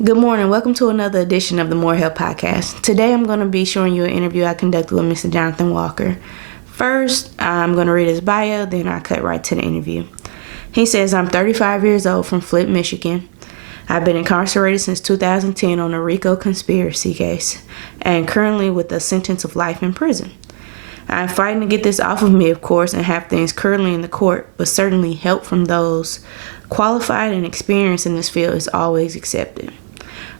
Good morning. Welcome to another edition of the More Help Podcast. Today I'm going to be showing you an interview I conducted with Mr. Jonathan Walker. First, I'm going to read his bio, then I'll cut right to the interview. He says, I'm 35 years old from Flint, Michigan. I've been incarcerated since 2010 on a RICO conspiracy case and currently with a sentence of life in prison. I'm fighting to get this off of me, of course, and have things currently in the court, but certainly help from those qualified and experienced in this field is always accepted.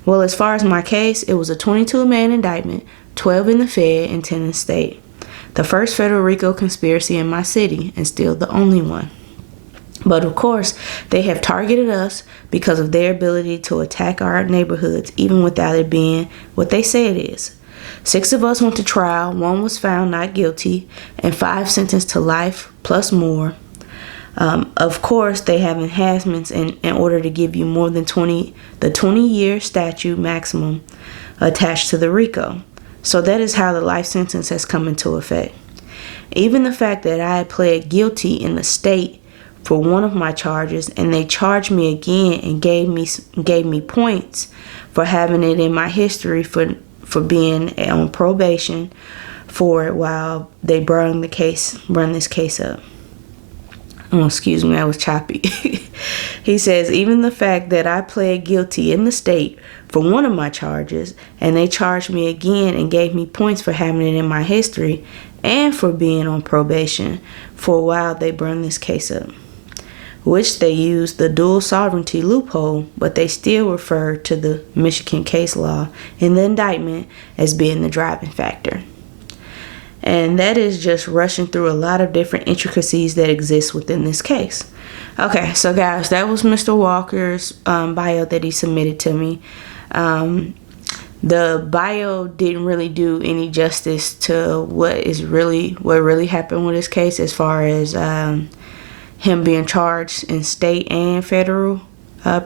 Well, as far as my case, it was a 22-man indictment, 12 in the Fed and 10 in the state. The first federal RICO conspiracy in my city, and still the only one. But of course, they have targeted us because of their ability to attack our neighborhoods, even without it being what they say it is. 6 of us went to trial, 1 was found not guilty, and 5 sentenced to life plus more. Of course, they have enhancements in order to give you more than the 20-year statute maximum attached to the RICO. So that is how the life sentence has come into effect. Even the fact that I had pled guilty in the state for one of my charges, and they charged me again and gave me points for having it in my history for being on probation for it while they run this case up. Oh, excuse me, that was choppy. He says, even the fact that I pled guilty in the state for one of my charges, and they charged me again and gave me points for having it in my history and for being on probation for a while, they burned this case up, which they used the dual sovereignty loophole, but they still refer to the Michigan case law in the indictment as being the driving factor. And that is just rushing through a lot of different intricacies that exist within this case. Okay, so guys, that was Mr. Walker's bio that he submitted to me. The bio didn't really do any justice to what really happened with this case, as far as him being charged in state and federal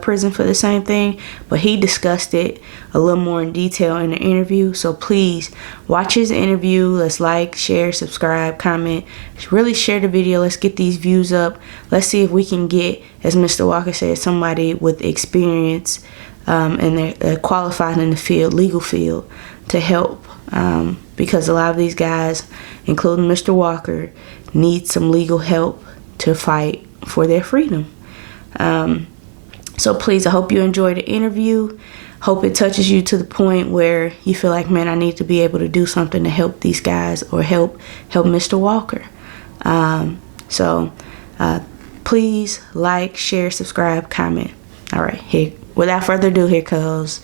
prison for the same thing, but he discussed it a little more in detail in the interview. So please watch his interview. Let's like, share, subscribe, comment, really share the video. Let's get these views up. Let's see if we can get, as Mr. Walker said, somebody with experience and they're qualified in the legal field, to help, because a lot of these guys, including Mr. Walker, need some legal help to fight for their freedom. So please, I hope you enjoyed the interview. Hope it touches you to the point where you feel like, man, I need to be able to do something to help these guys or help Mr. Walker. So please like, share, subscribe, comment. All right, here. Without further ado, here goes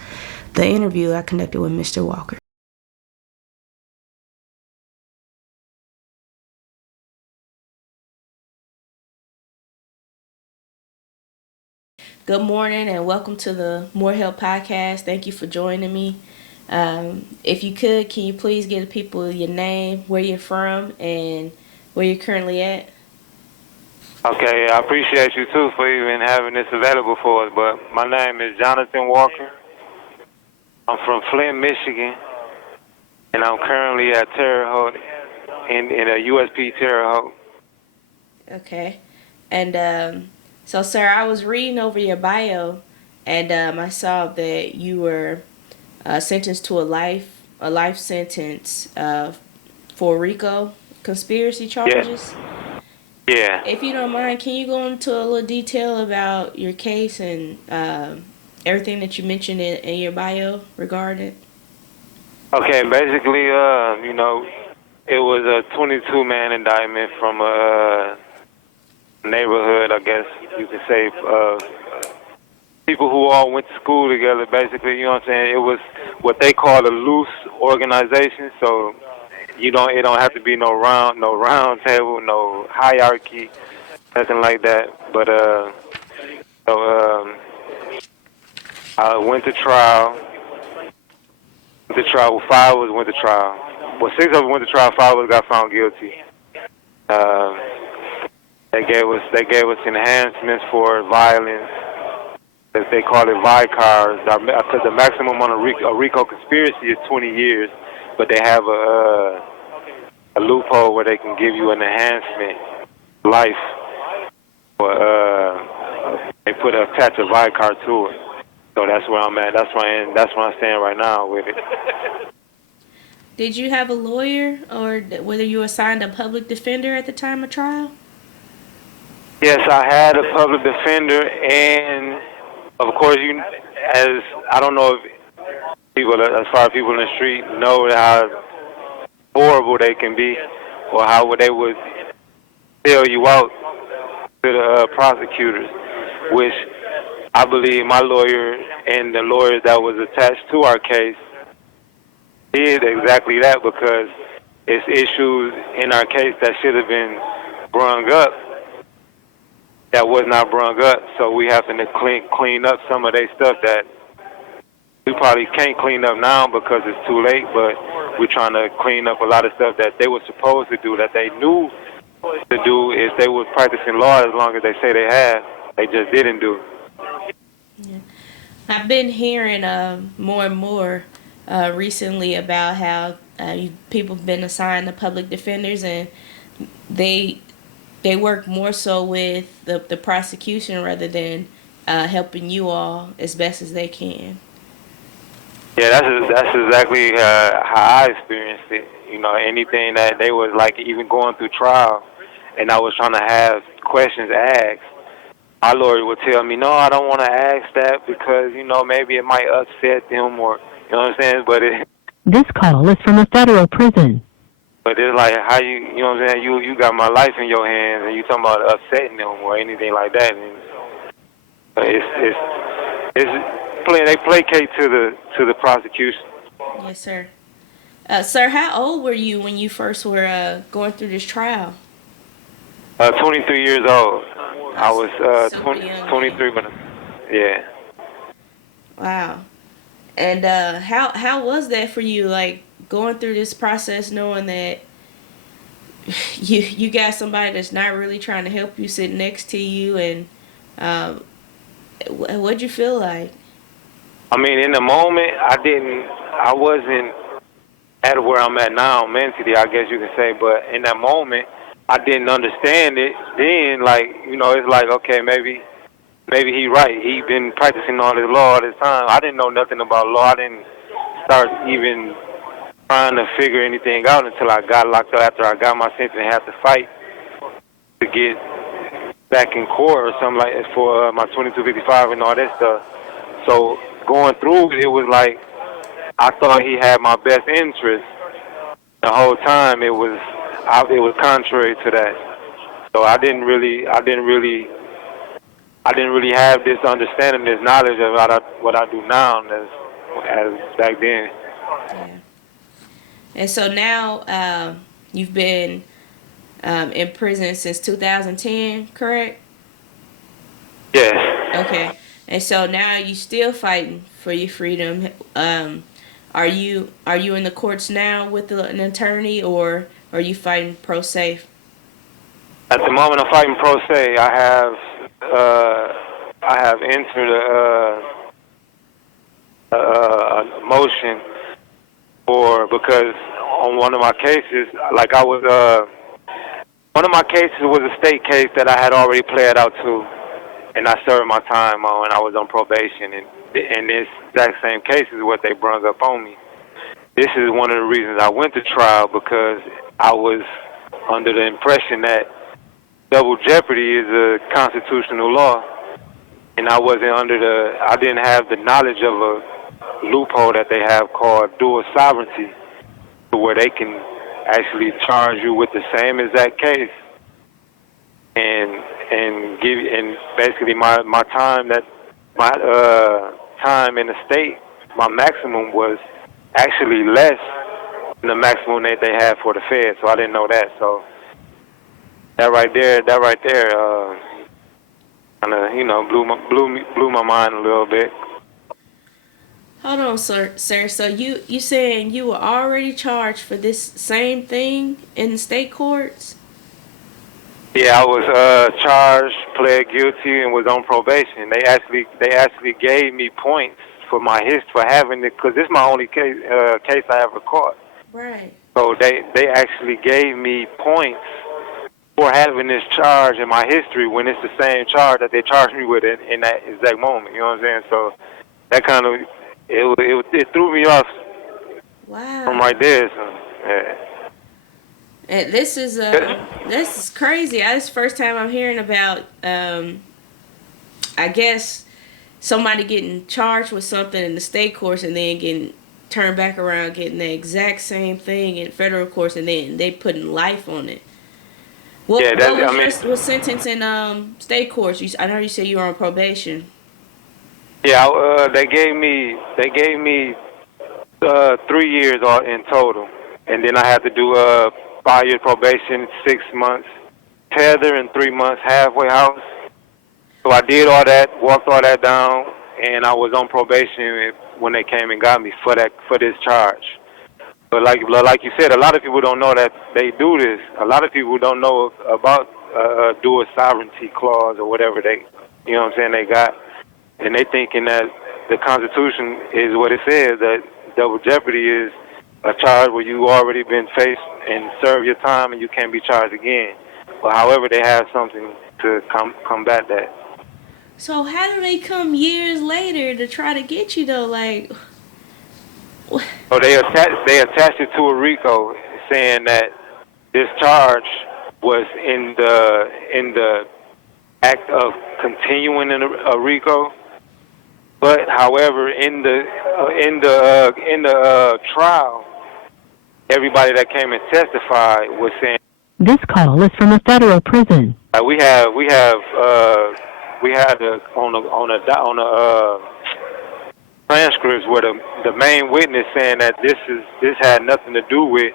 the interview I conducted with Mr. Walker. Good morning and welcome to the More Help Podcast. Thank you for joining me. If you could, can you please give people your name, where you're from, and where you're currently at? Okay, I appreciate you too for even having this available for us. But my name is Jonathan Walker. I'm from Flint, Michigan, and I'm currently at Terre Haute in a USP Terre Haute. Okay. And so, sir, I was reading over your bio, and I saw that you were sentenced to a life sentence for RICO conspiracy charges. Yeah. If you don't mind, can you go into a little detail about your case and everything that you mentioned in your bio regarding it? Okay, basically, it was a 22-man indictment from a neighborhood, I guess you could say, people who all went to school together, basically, you know what I'm saying? It was what they call a loose organization, so it don't have to be no round table, no hierarchy, nothing like that. But I went to trial. Well, 5 of us went to trial. Well, 6 of us went to trial. 5 of us got found guilty. They gave us enhancements for violence. They call it vicars. Because the maximum on a RICO conspiracy is 20 years, but they have a loophole where they can give you an enhancement, life, or they attach a vicar to it. So that's where I'm at. That's where I stand right now with it. Did you have a lawyer, or whether you assigned a public defender at the time of trial? Yes, I had a public defender, and of course, as I don't know if people, as far as people in the street, know how horrible they can be, or how they would sell you out to the prosecutors, which I believe my lawyer and the lawyers that was attached to our case did exactly that, because it's issues in our case that should have been brung up that was not brung up. So we have to clean up some of their stuff that we probably can't clean up now because it's too late, but we're trying to clean up a lot of stuff that they were supposed to do, that they knew to do if they was practicing law as long as they say they have. They just didn't do. Yeah. I've been hearing more and more recently about how people have been assigned to public defenders, and they work more so with the prosecution rather than helping you all as best as they can. Yeah, that's exactly how I experienced it. You know, anything that they was like even going through trial, and I was trying to have questions asked, my lawyer would tell me, no, I don't want to ask that because, you know, maybe it might upset them, or, you know what I'm saying? This call is from a federal prison. But it's like how you know what I'm saying? You got my life in your hands, and you talking about upsetting them or anything like that. And they placate to the prosecution. Yes, sir. Sir, how old were you when you first were going through this trial? 23 years old. I was 23 when. Yeah. Wow. And how was that for you? Like going through this process, knowing that you got somebody that's not really trying to help you sit next to you, and what'd you feel like? I mean, in the moment, I wasn't at where I'm at now mentally, I guess you can say. But in that moment, I didn't understand it. Then, like, you know, it's like, okay, maybe he right. He been practicing all this law all this time. I didn't know nothing about law. I didn't start even trying to figure anything out until I got locked up after I got my sentence and had to fight to get back in court or something like that for my 2255 and all that stuff. So going through it, it was like I thought he had my best interest. The whole time it was contrary to that. So I didn't really have this understanding, this knowledge of what I do now as back then. Yeah. And so now you've been in prison since 2010, correct? Yes. Okay. And so now you still fighting for your freedom. Are you in the courts now with an attorney, or are you fighting pro se? At the moment, I'm fighting pro se. I have entered a motion because on one of my cases, like one of my cases was a state case that I had already played out to, and I served my time on, and I was on probation, and this exact same case is what they brung up on me. This is one of the reasons I went to trial, because I was under the impression that double jeopardy is a constitutional law, and I didn't have the knowledge of a loophole that they have called dual sovereignty, where they can actually charge you with the same exact case and basically my time time in the state, my maximum was actually less than the maximum that they had for the Fed. So I didn't know that. So that right there, kind of, you know, blew my mind a little bit. Hold on, sir. So you saying you were already charged for this same thing in the state courts? Yeah, I was charged, pled guilty, and was on probation. They actually gave me points for my history for having it, because this is my only case I ever caught. Right. So they actually gave me points for having this charge in my history when it's the same charge that they charged me with in that exact moment. You know what I'm saying? So that kind of it threw me off Wow. from right there. So, yeah. And this is crazy. This is the first time I'm hearing about I guess somebody getting charged with something in the state courts and then getting turned back around, getting the exact same thing in federal courts, and then they putting life on it. What, Yeah, what was your sentence in state courts? I know you said you were on probation. Yeah, they gave me 3 years in total, and then I had to do 5 years probation, 6 months tether, and 3 months halfway house. So I did all that, walked all that down, and I was on probation when they came and got me for this charge. But like you said, a lot of people don't know that they do this. A lot of people don't know about dual sovereignty clause or whatever you know what I'm saying, they got. And they thinking that the Constitution is what it says, that double jeopardy is a charge where you already been faced and serve your time and you can't be charged again. But however, they have something to combat that. So how do they come years later to try to get you though? Like, So they attached it to a RICO, saying that this charge was in the act of continuing in a RICO. But however, in the trial, everybody that came and testified was saying This call is from a federal prison. we had on a transcripts where the main witness saying that this had nothing to do with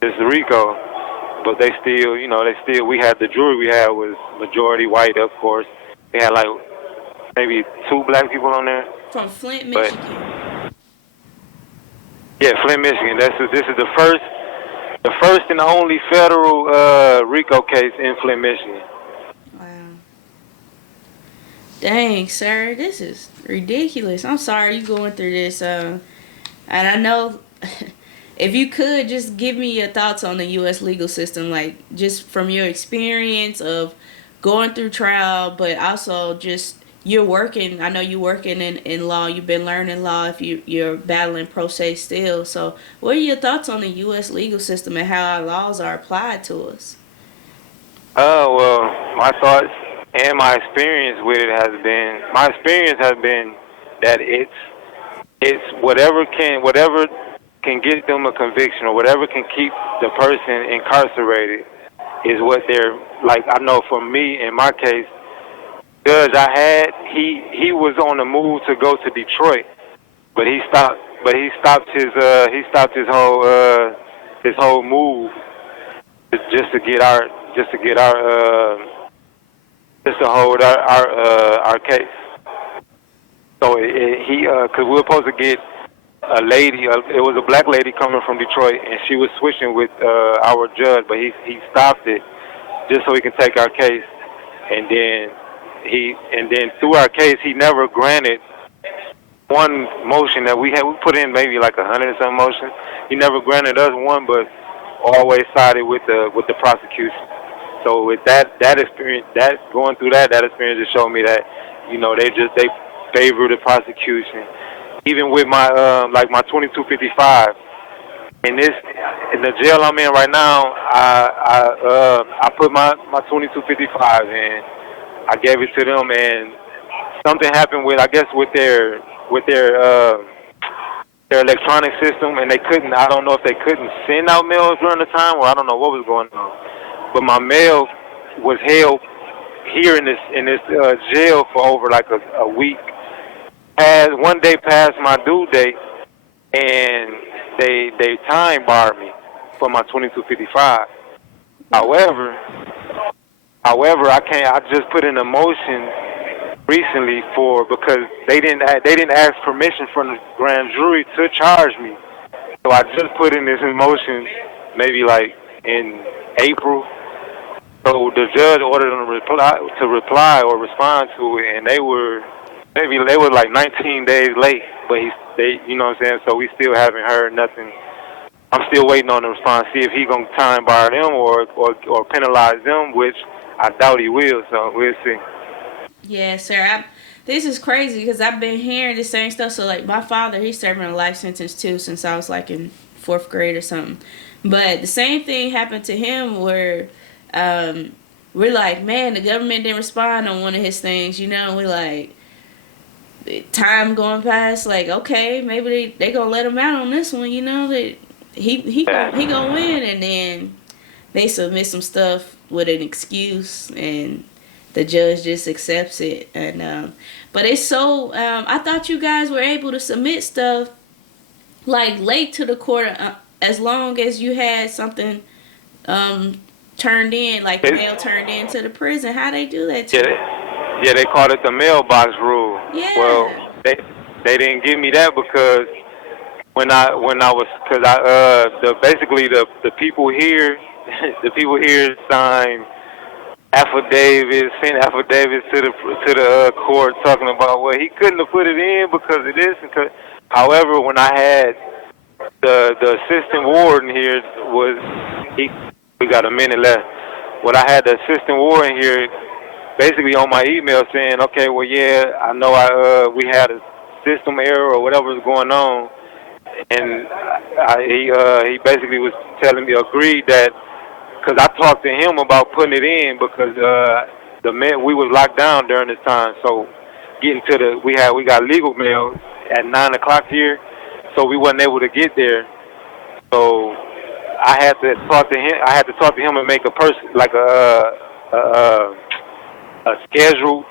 this RICO, but they still we had the jury we had was majority white, of course. They had like maybe 2 black people on there. From Flint, Michigan. Yeah, Flint, Michigan. This is the first and only federal RICO case in Flint, Michigan. Wow. Dang, sir, this is ridiculous. I'm sorry you going through this. And I know, if you could just give me your thoughts on the U.S. legal system, like just from your experience of going through trial, but also just you're working. I know you're working in law. You've been learning law. If you're battling pro se still. So, what are your thoughts on the U.S. legal system and how our laws are applied to us? Well, my thoughts and my experience with it has been that it's whatever can get them a conviction or whatever can keep the person incarcerated is what they're like. I know for me, in my case, judge I had, he was on the move to go to Detroit, but he stopped his whole move just to hold our case. So because we were supposed to get a lady, it was a black lady coming from Detroit, and she was switching with our judge, but he stopped it just so he can take our case, and then through our case, he never granted one motion that we had. We put in maybe like 100 and some motions. He never granted us one, but always sided with the prosecution. So with that experience, going through that experience just showed me that, they favor the prosecution. Even with my my 2255 in the jail I'm in right now, I put my 2255 in. I gave it to them, and something happened with their electronic system, and they couldn't. I don't know if they couldn't send out mail during the time, or I don't know what was going on. But my mail was held here in this jail for over like a week. As one day past my due date, and they time barred me for my 2255. However, I just put in a motion recently because they didn't ask permission from the grand jury to charge me. So I just put in this motion maybe like in April. So the judge ordered them to reply or respond to it, and they were like 19 days late. But they you know what I'm saying. So we still haven't heard nothing. I'm still waiting on the response, see if he gonna time bar them or penalize them, which I doubt he will. So we'll see. Yeah, sir. this is crazy because I've been hearing the same stuff. So like my father, he's serving a life sentence too since I was like in fourth grade or something. But the same thing happened to him where we're like, man, the government didn't respond on one of his things, you know. We like time going past, like okay, maybe they gonna let him out on this one, you know. That he gonna win, and then they submit some stuff with an excuse and the judge just accepts it. And but it's so I thought you guys were able to submit stuff like late to the court as long as you had something turned in, like the mail turned in to the prison. How they do that to you? Yeah, they called it the mailbox rule. Yeah. Well, they didn't give me that because when I was, because basically the people here the people here signed affidavits, sent affidavits to the court talking about, well, he couldn't have put it in because of this. However, when I had the assistant warden here we got a minute left. When I had the assistant warden here, basically on my email saying, okay, well, yeah, I know we had a system error or whatever was going on, and he basically was telling me, agreed that, because I talked to him about putting it in because we was locked down during this time, so getting to we got legal mail at 9 o'clock here, so we wasn't able to get there. So I had to talk to him. I had to talk to him and make a scheduled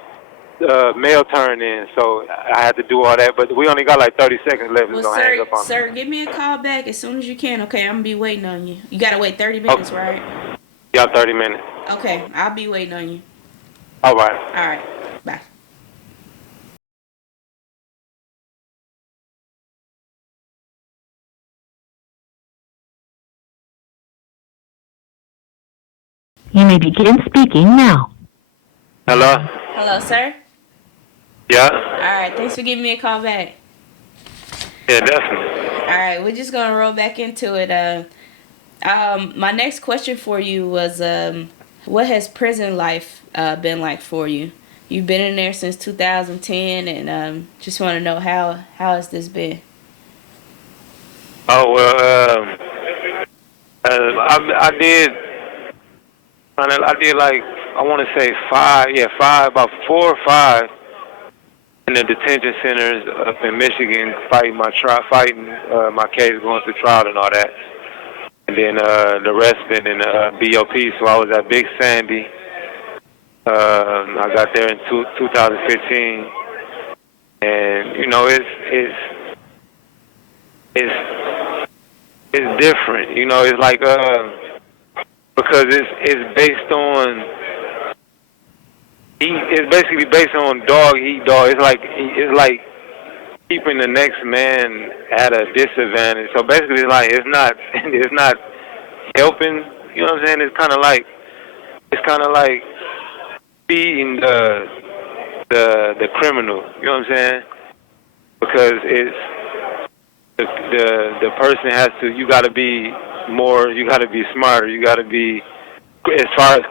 mail turn in. So I had to do all that, but we only got like 30 seconds left. Well, hang up on sir, give me a call back as soon as you can. Okay, I'm gonna be waiting on you. You gotta wait 30 minutes, okay. Right? Yeah, 30 minutes. Okay, I'll be waiting on you. All right. All right. Bye. You may begin speaking now. Hello? Hello, sir? Yeah? Alright, thanks for giving me a call back. Yeah, definitely. Alright, we're just gonna roll back into it. My next question for you was, what has prison life been like for you? You've been in there since 2010, and just want to know how has this been? Oh, well, I did like, I want to say about 4 or 5 in the detention centers up in Michigan, fighting my case, going through trial and all that. And then the rest been in BOP. So I was at Big Sandy. I got there in 2015, and you know it's different. You know, it's like because it's based on. It's basically based on dog eat dog. It's like keeping the next man at a disadvantage. So basically, it's not helping. You know what I'm saying? It's kind of like beating the criminal. You know what I'm saying? Because it's the person has to. You got to be more. You got to be smarter. You got to be. As far as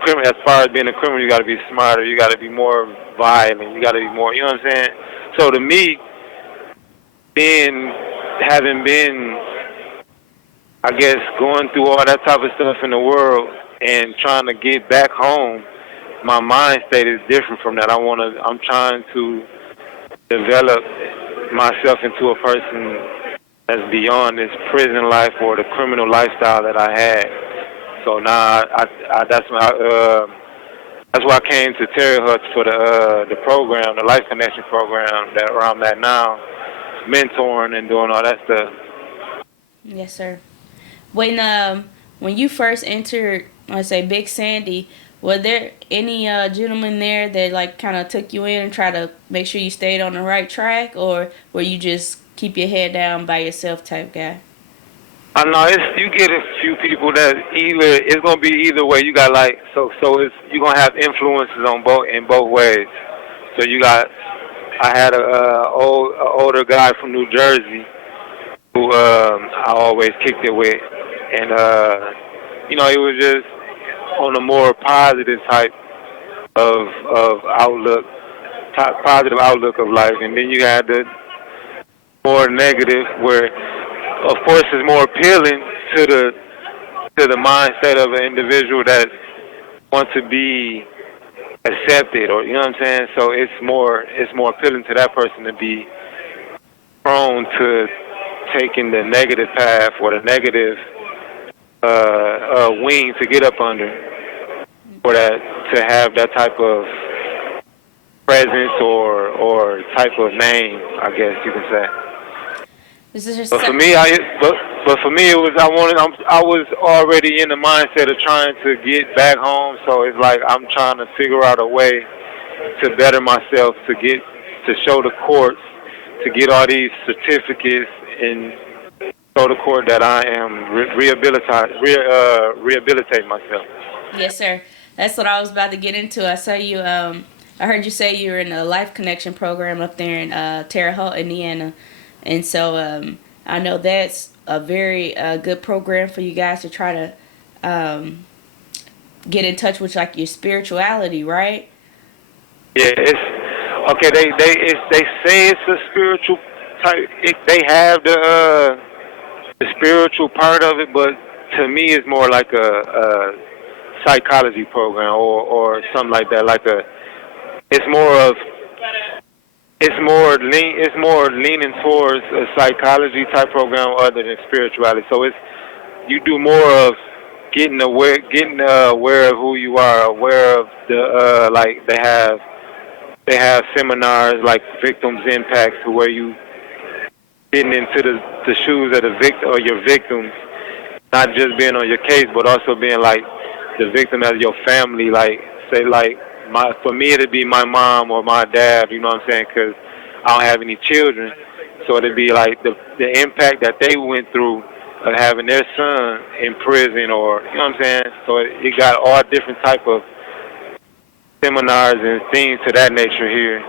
being a criminal, you got to be smarter. You got to be more violent. You got to be more. You know what I'm saying? So to me, having been, I guess, going through all that type of stuff in the world and trying to get back home, my mind state is different from that. I'm trying to develop myself into a person that's beyond this prison life or the criminal lifestyle that I had. So now that's why I came to Terry Hutz for the program, the Life Connection program where I'm at now, mentoring and doing all that stuff. Yes, sir. When you first entered, let's say Big Sandy, were there any gentlemen there that like kind of took you in and try to make sure you stayed on the right track, or were you just keep your head down by yourself type guy? I know you get a few people that it's gonna be either way. You got you're gonna have influences in both ways. So I had a older guy from New Jersey who I always kicked it with, and you know, it was just on a more positive type of outlook. positive outlook of life, and then you had the more negative, where of course is more appealing to the mindset of an individual that wants to be accepted, or you know what I'm saying. So it's more appealing to that person to be prone to taking the negative path or the negative wing to get up under, for that to have that type of presence or type of name, I guess you can say. But for me, but for me, it was I was already in the mindset of trying to get back home. So it's like I'm trying to figure out a way to better myself, to show the courts, to get all these certificates and show the court that I am rehabilitating myself. Yes, sir. That's what I was about to get into. I saw you. I heard you say you were in a Life Connection program up there in Terre Haute, Indiana, and so I know that's a very good program for you guys to try to get in touch with, like, your spirituality, right? Yeah, it's okay. They say it's a spiritual type. They have the spiritual part of it, but to me, it's more like a psychology program or something like that. It's more leaning towards a psychology type program other than spirituality. So you do more of getting aware of who you are, aware of the like they have seminars like Victims Impact, to where you getting into the shoes of the victim or your victims, not just being on your case, but also being like the victim as your family. Like, say, like, for me it'd be my mom or my dad, you know what I'm saying, because I don't have any children. So it'd be like the impact that they went through of having their son in prison, or, you know what I'm saying. So it got all different type of seminars and things to that nature here,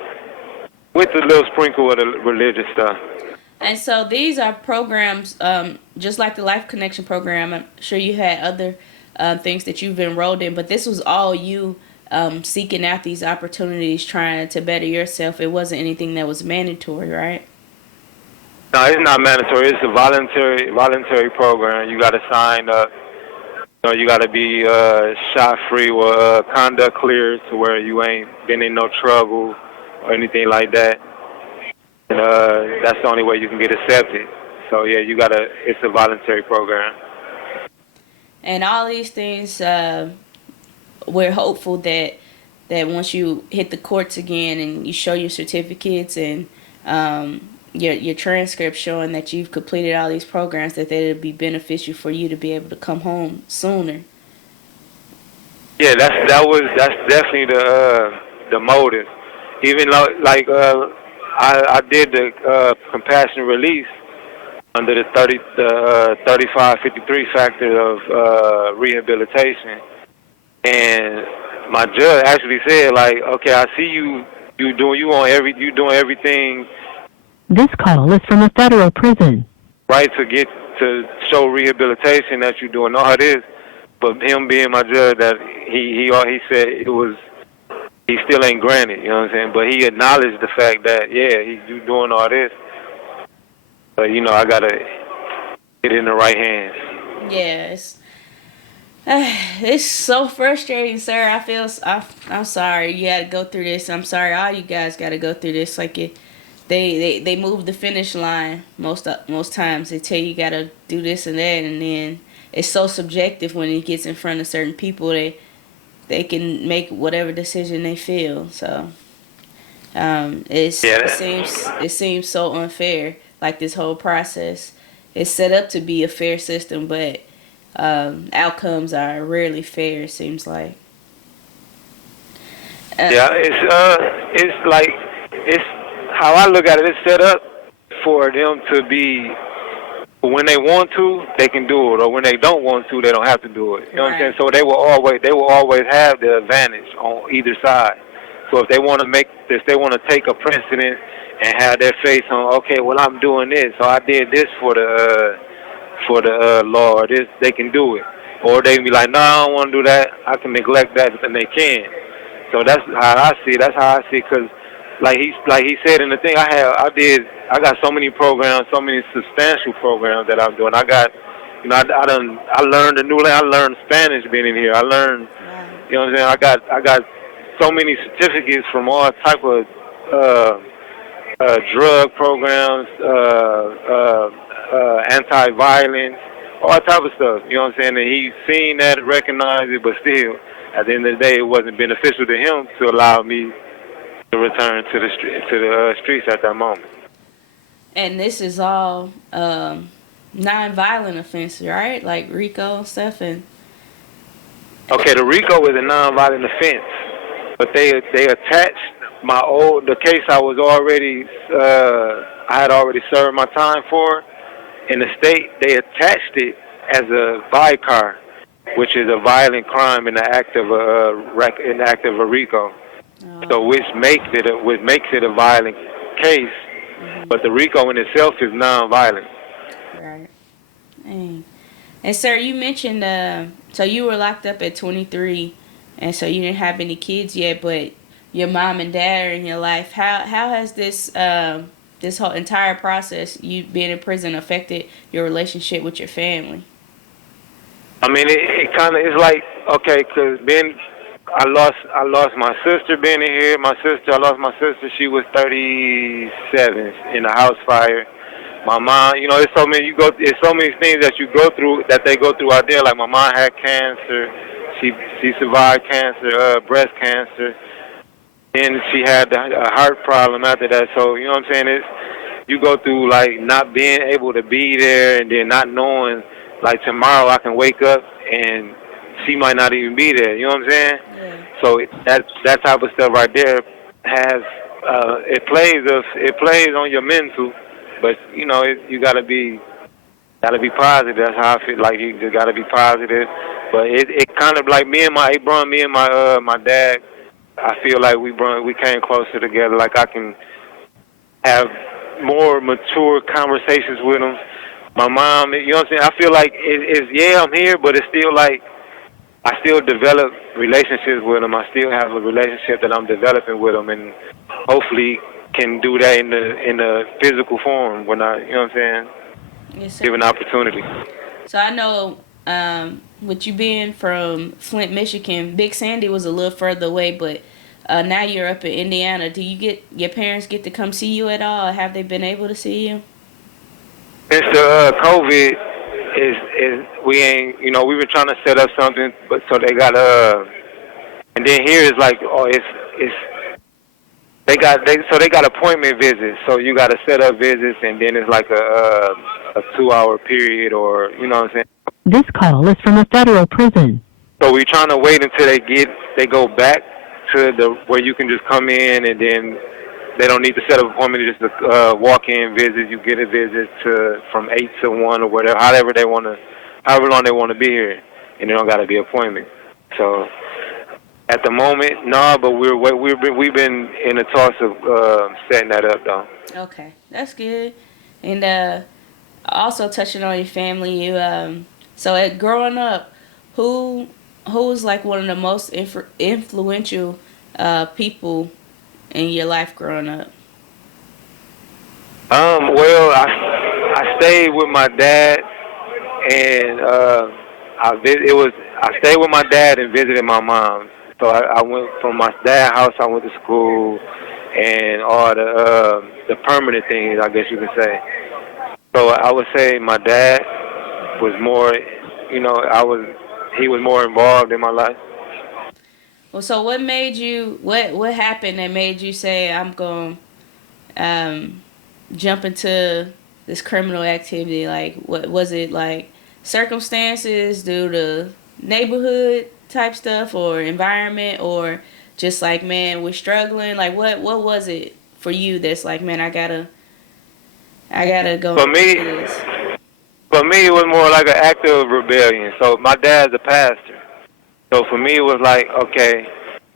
with a little sprinkle of the religious stuff. And so these are programs, just like the Life Connection program. I'm sure you had other things that you've enrolled in, but this was all you seeking out these opportunities, trying to better yourself. It wasn't anything that was mandatory, right? No, it's not mandatory. It's a voluntary program. You got to sign up. You got to be shot-free or conduct clear, to where you ain't been in no trouble or anything like that. And that's the only way you can get accepted. So yeah, it's a voluntary program. And all these things, we're hopeful that once you hit the courts again and you show your certificates and your transcript showing that you've completed all these programs, that it'll be beneficial for you to be able to come home sooner. Yeah, that's definitely the motive. Even like I did the compassionate release under the 3553 factor of rehabilitation, and my judge actually said, like, okay, I see you doing everything. This call is from a federal prison. Right, to show rehabilitation, that you're doing all this, but him being my judge, that he said he still ain't granted, you know what I'm saying? But he acknowledged the fact that, yeah, you doing all this, but I gotta get in the right hands. Yes. It's so frustrating, sir. I'm sorry you had to go through this. I'm sorry all you guys got to go through this. Like, they move the finish line most times. They tell you got to do this and that, and then it's so subjective when it gets in front of certain people. They can make whatever decision they feel. So it seems so unfair. Like, this whole process is set up to be a fair system, but outcomes are rarely fair, it seems like. It's how I look at it. It's set up for them to be, when they want to, they can do it, or when they don't want to, they don't have to do it. You know what I'm saying? So they will always have the advantage on either side. So if they want to take a precedent and have their face on, okay, well, I'm doing this, so I did this for the law, or this, they can do it. Or they can be like, no, I don't want to do that, I can neglect that, and they can. So that's how I see it. Because like he said in the thing, I got so many programs, so many substantial programs that I'm doing. I got, I learned a new language. I learned Spanish being in here. I learned, you know what I'm saying. I got so many certificates from all type of drug programs, anti-violence, all type of stuff. You know what I'm saying. And he's seen that, recognized it, but still, at the end of the day, it wasn't beneficial to him to allow me to return to the streets at that moment. And this is all non-violent offenses, right? Like RICO and stuff. And okay, the RICO is a non-violent offense, but they attached the case I was already I had already served my time for in the state. They attached it as a vicar, which is a violent crime in the act of a RICO. So which makes it a violent case, but the RICO in itself is non-violent. Right. Dang. And sir, you mentioned so you were locked up at 23, and so you didn't have any kids yet, but your mom and dad are in your life. How has this this whole entire process, you being in prison, affected your relationship with your family? I mean, it kind of is like, okay, because I lost my sister being in here. I lost my sister. She was 37 in a house fire. My mom, there's so many things that you go through, that they go through out there. Like my mom had cancer. She survived cancer, breast cancer. And she had a heart problem after that. So, you know what I'm saying? You go through, like, not being able to be there and then not knowing, like, tomorrow I can wake up and she might not even be there. You know what I'm saying? Yeah. So that type of stuff right there has it plays on your mental, but you gotta be positive. That's how I feel. Like you just gotta be positive. But it kind of like me and my dad. I feel like we came closer together. Like I can have more mature conversations with him. My mom, you know what I'm saying? I feel like I'm here, but it's still like I still develop relationships with them. I still have a relationship that I'm developing with them, and hopefully can do that in the physical form when you know what I'm saying? Yes, sir. Give an opportunity. So I know with you being from Flint, Michigan, Big Sandy was a little further away, but now you're up in Indiana. Do your parents get to come see you at all? Have they been able to see you? Since the COVID we ain't, we've been trying to set up something, but so they got and then here it's like, they got appointment visits, so you got to set up visits, and then it's like a 2-hour period, or you know what I'm saying. This call is from a federal prison. So we're trying to wait until they go back to where you can just come in, and then they don't need to set up an appointment. Just a walk-in visit. You get a visit from 8 to 1 or whatever, however long they want to be here, and they don't got to be an appointment. So at the moment, no, but we've been in the talks of setting that up though. Okay, that's good. And also touching on your family, you so growing up, who was like one of the most influential people in your life growing up? Well, I stayed with my dad, and I stayed with my dad and visited my mom. So I went from my dad's house. I went to school and all the permanent things, I guess you could say. So I would say my dad was more, he was more involved in my life. Well, so what happened that made you say, I'm going to jump into this criminal activity? Like, what was it, like circumstances due to neighborhood type stuff or environment, or just like, man, we're struggling? Like, what was it for you that's like, man, I gotta go for me, into this? For me, it was more like an act of rebellion. So my dad's a pastor. So for me, it was like, okay,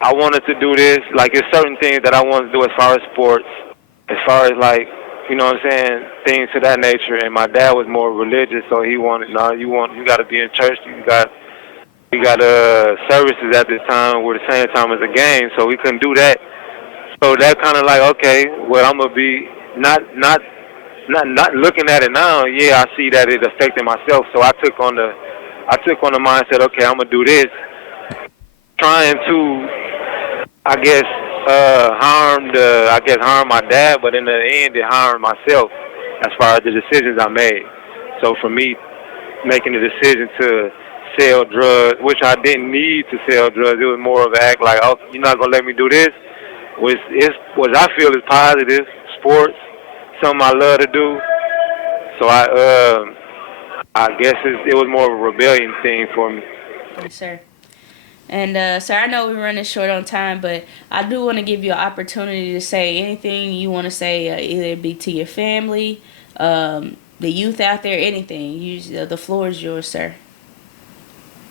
I wanted to do this. Like, there's certain things that I wanted to do as far as sports, as far as like, you know what I'm saying, things to that nature. And my dad was more religious, so he wanted, you got to be in church. We got services at this time were the same time as the game, so we couldn't do that. So that kind of like, okay, well, I'm gonna be not looking at it now. Yeah, I see that it affected myself. So I took on the mindset. Okay, I'm gonna do this, trying to, I guess, harm my dad, but in the end, it harmed myself as far as the decisions I made. So for me, making the decision to sell drugs, which I didn't need to sell drugs, it was more of an act like, oh, you're not gonna let me do this, which I feel is positive. Sports, something I love to do. So I guess it was more of a rebellion thing for me. Yes, sir. And, sir, I know we're running short on time, but I do want to give you an opportunity to say anything you want to say, either it be to your family, the youth out there, anything. The floor is yours, sir.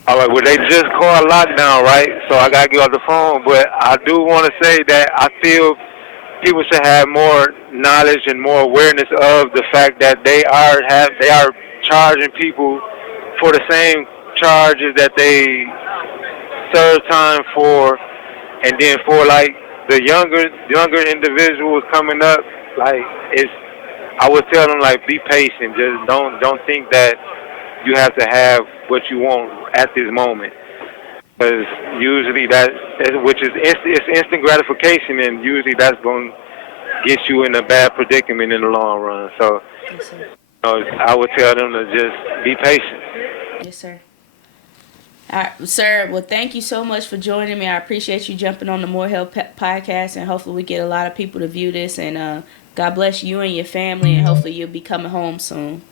All right, well, they just called lockdown, right? So I got to get off the phone, but I do want to say that I feel people should have more knowledge and more awareness of the fact that they are charging people for the same charges that they serve time for, and then for like the younger individuals coming up, like I would tell them like be patient. Just don't think that you have to have what you want at this moment, because usually which is it's instant gratification, and usually that's going to get you in a bad predicament in the long run. So Yes, sir. I would tell them to just be patient. Yes, sir. All right, sir, well, thank you so much for joining me. I appreciate you jumping on the More Help podcast, and hopefully we get a lot of people to view this. And God bless you and your family, and hopefully you'll be coming home soon.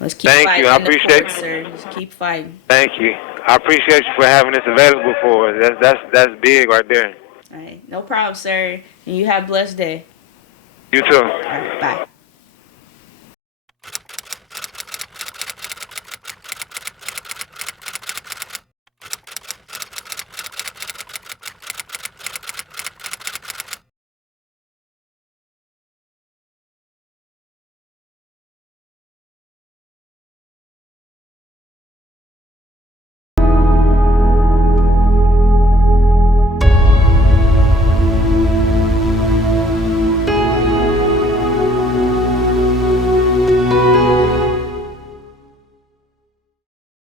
Let's keep Thank fighting you. I in the appreciate courts, sir. Just keep fighting. Thank you. I appreciate you for having this available for us. That's big right there. All right, no problem, sir. And you have a blessed day. You too. All right, bye.